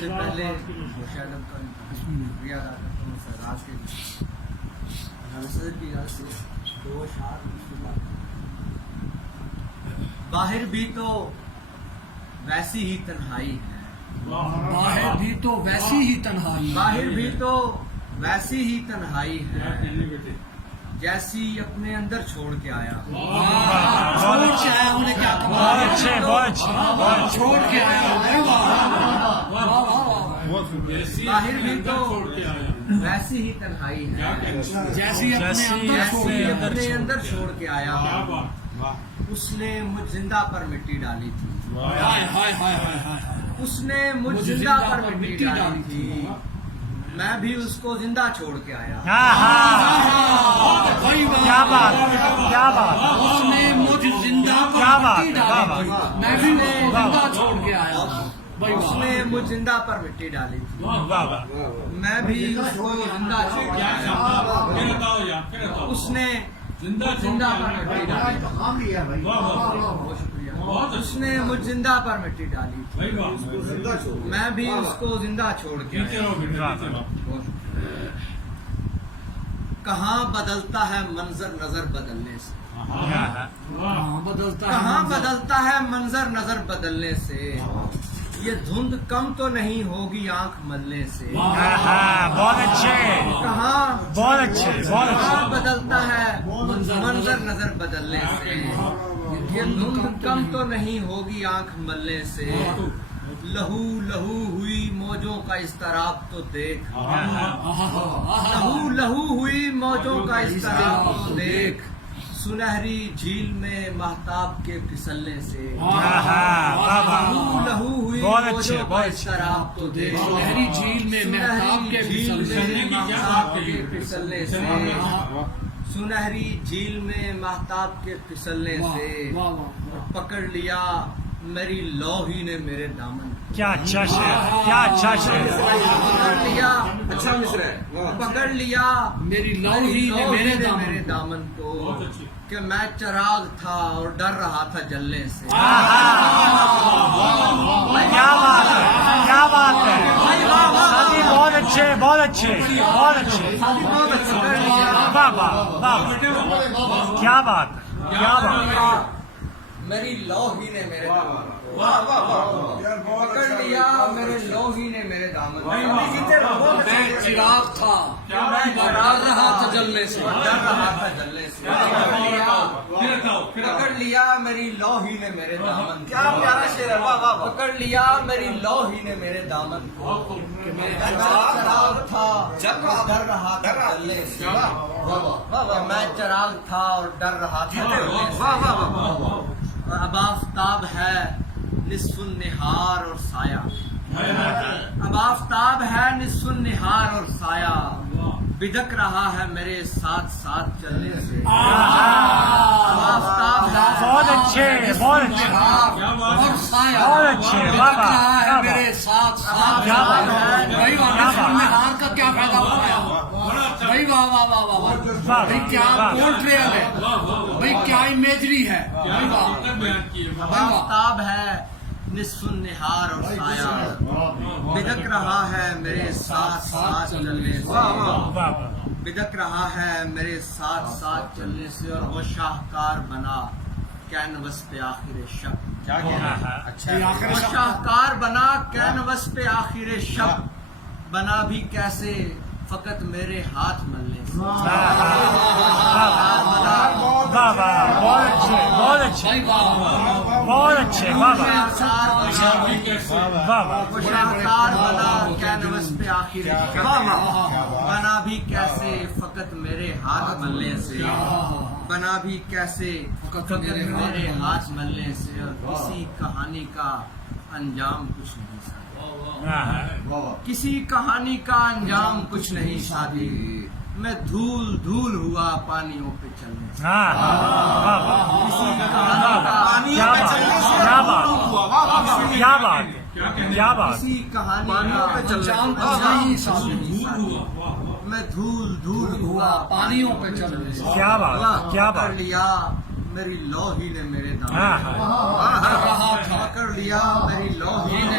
سے پہلے مشاہدہ کا شکریہ ادا کرتا ہوں سردار کے صدر کی اجازت سے دو اشعار باہر بھی تو ویسی ہی تنہائی ہے، باہر بھی تو ویسی ہی تنہائی، باہر بھی تو ویسی ہی تنہائی ہے جیسی اپنے اندر چھوڑ کے آیا، چھوڑ کے آیا انہیں کیا چھوڑ کے آیا، باہر بھی تو ویسی ہی تنہائی ہے جیسی اپنے اندر چھوڑ کے آیا، اس نے مجھ زندہ پر مٹی ڈالی تھی، اس نے مجھ زندہ پر مٹی ڈالی تھی، میں بھی اس کو زندہ چھوڑ کے آیا، کیا بات کیا بات، اس نے مجھ زندہ کیا بات میں بھی زندہ چھوڑ کے آیا، اس نے مجھ زندہ پر مٹی ڈالی تھی، میں بھی اس کو زندہ چھوڑ کے آیا، اس نے زندہ پر مٹی ڈالی تھی، اس نے مجھ زندہ پر مٹی ڈالی تھی، میں بھی اس کو زندہ چھوڑ کے آیا۔ کہاں بدلتا ہے منظر نظر بدلنے سے، کہاں بدلتا ہے منظر نظر بدلنے سے، یہ دھند کم تو نہیں ہوگی آنکھ ملنے سے، بہت اچھے کہاں بہت اچھے بہت کہاں اچھے، بدلتا ہے منظر نظر بدلنے سے، یہ دھند کم تو نہیں ہوگی آنکھ ملنے سے، لہو لہو ہوئی موجوں کا اضطراب تو دیکھ، لہو لہو ہوئی موجوں کا اضطراب تو دیکھ، سنہری جھیل میں مہتاب کے پھسلنے سے، لہو لہو ہوئی موجوں کا اضطراب تو دیکھ، سنہری جھیل میں مہتاب کے پھسلنے سے، سنہری جھیل میں مہتاب کے پھسلنے سے، پکڑ لیا میری لوہی نے میرے دامن، کیا اچھا شعر، کیا اچھا شعر، پکڑ لیا میری لوہی نے میرے دامن کو، کہ میں چراغ تھا اور ڈر رہا تھا جلنے سے، کیا بات ہے کیا بات ہے، بہت اچھے بہت اچھے بہت اچھے، واہ واہ واہ، کیا بات کیا بات، میری لوہی نے میرے دامن کو، پکڑ لیا میرے لوہی نے میرے دامن کو، میں چراغ تھا میں ڈر رہا تھا جلنے سے، ڈر رہا تھا جلنے سے، پکڑ لیا میری لوہی نے میرے دامن کو، پکڑ لیا میری لوہی نے میرے دامن کو، کہ میں چراغ تھا ڈر رہا تھا جلنے سے، کہ میں چراغ تھا اور ڈر رہا تھا جلنے سے، اور اب آفتاب ہے نصف النہار اور سایہ، اب آفتاب ہے نصف النہار اور سایہ، بدک رہا ہے میرے ساتھ ساتھ چلنے سے، اب آفتاب ہے بہت اچھے بہت اچھے بہت اچھے، واہ واہ میرے ساتھ ساتھ کیا بات بھائی نہار کا کیا فائدہ اٹھایا بھائی، واہ واہ واہ واہ بھائی، کیا پورٹریل ہے بھائی، کیا امیجری ہے بھائی، واہ اب آفتاب ہے نصف النہار اور سایہ، بدک رہا ہے میرے ساتھ ساتھ چلنے سے، بدک رہا ہے میرے ساتھ ساتھ چلنے سے، اور وہ شاہکار بنا کینوس پہ آخر شب، وہ شاہکار بنا کینوس پہ آخر شب، بنا بھی کیسے فقط میرے ہاتھ ملنے سے، واہ واہ، بہت اچھے بہت اچھے بہت اچھے، واہ واہ واہ واہ، وہ شاہکار بنا کینوس پہ آخر شب، بنا بھی کیسے فقط میرے ہاتھ ملنے سے، بنا بھی کیسے فقط میرے ہاتھ ملنے سے، اور کسی کہانی کا انجام کچھ نہیں سادی، کسی کہانی کا انجام کچھ نہیں سادی، میں دھول دھول ہوا پانیوں پہ چلنے سے، کسی کہانی کا کیا بات کیا بات کیا بات، کسی کہانی کا انجام کچھ نہیں سادی، میں دھول دھول ہوا پانیوں پہ چلنے سے، کیا بات کیا پکڑ بات، لیا میری لوہی نے میرے دامن، رہا تھا پکڑ لیا میری لوہی نے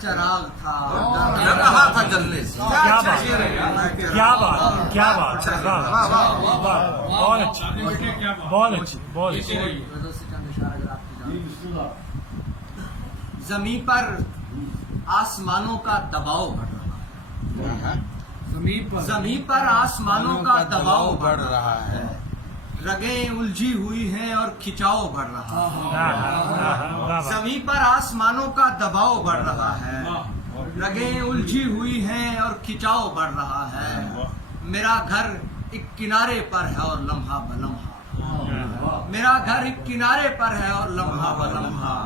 چراغ تھا جل رہا تھا جلنے سے کیا بات کیا بات کیا بات واہ واہ واہ بہت اچھی بہت اچھی بہت اچھی زمین پر آسمانوں کا دباؤ بڑھ رہا ہے زمین پر آسمانوں کا دباؤ بڑھ رہا ہے رگیں الجھی ہوئی ہیں اور کھچاؤ بڑھ رہا ہے زمین پر آسمانوں کا دباؤ بڑھ رہا ہے رگیں الجھی ہوئی ہیں اور کھچاؤ بڑھ رہا ہے میرا گھر ایک کنارے پر ہے اور لمحہ بلمحہ میرا گھر ایک کنارے پر ہے اور لمحہ بلمحہ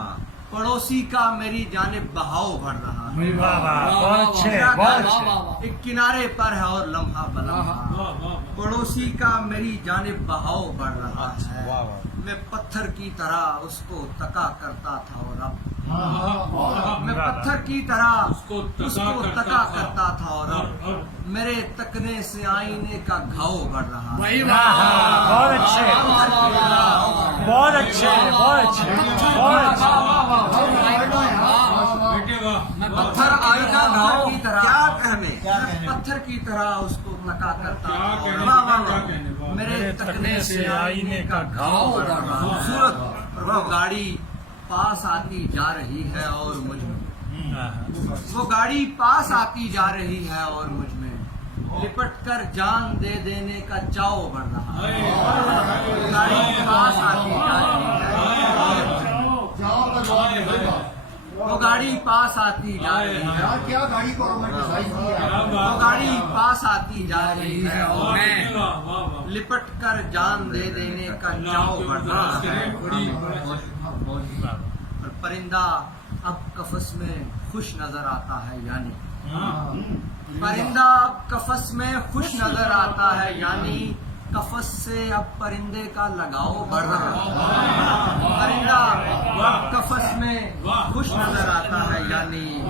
پڑوسی کا میری جانب بہاؤ بڑھ رہا ہے واہ واہ بہت اچھے میرا بہت گھر اچھے ایک کنارے پر ہے اور لمحہ بلمحہ پڑوسی کا میری جانب بہاؤ بڑھ رہا ہے میں پتھر کی طرح اس کو تکا کرتا تھا اور اب میں پتھر کی طرح اس کو تکا کرتا تھا اور اب میرے تکنے سے آئینے کا گھاؤ بڑھ رہا ہے بہت اچھے بہت اچھے بہت اچھے بہت اچھے میں پتھر آئینہ گھاؤ کی طرح کیا کہنے پتھر کی طرح اس کو تکا کرتا تھا میرے تکنے سے آئینے کا گھاؤ بڑھ رہا ہے خوبصورت وہ گاڑی پاس آتی جا رہی ہے اور مجھ میں وہ گاڑی پاس آتی جا رہی ہے اور مجھ میں لپٹ کر جان دے دینے کا چاؤ بڑھ رہا ہے گاڑی پاس آتی جا رہی ہے وہ گاڑی پاس آتی جا رہی ہے وہ گاڑی پاس آتی جا رہی ہے اور میں لپٹ کر جان دے دینے کا چاؤ بڑھ رہا ہے اور پرندہ اب قفس میں خوش نظر آتا ہے یعنی پرندہ اب قفس میں خوش نظر آتا ہے یعنی قفس سے اب پرندے کا لگاؤ بڑھ رہا ہے پرندہ اب قفس میں خوش نظر آتا ہے یعنی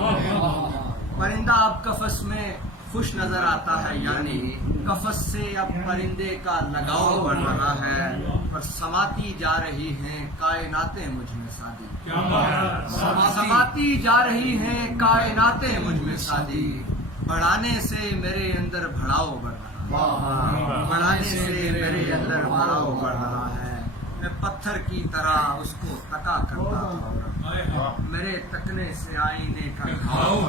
پرندہ اب قفس میں خوش نظر آتا ہے یعنی قفس سے اب پرندے کا لگاؤ بڑھ رہا ہے اور سماتی جا رہی ہیں کائناتیں مجھ میں سادی سماتی جا رہی ہیں کائناتیں مجھ میں سادی بڑھانے سے میرے اندر بڑھاؤ بڑھ رہا ہے بڑھانے سے میرے اندر بڑھاؤ بڑھ رہا ہے میں پتھر کی طرح اس کو تکا کرتا تھا میرے تکنے سے آئینے کا گھاؤ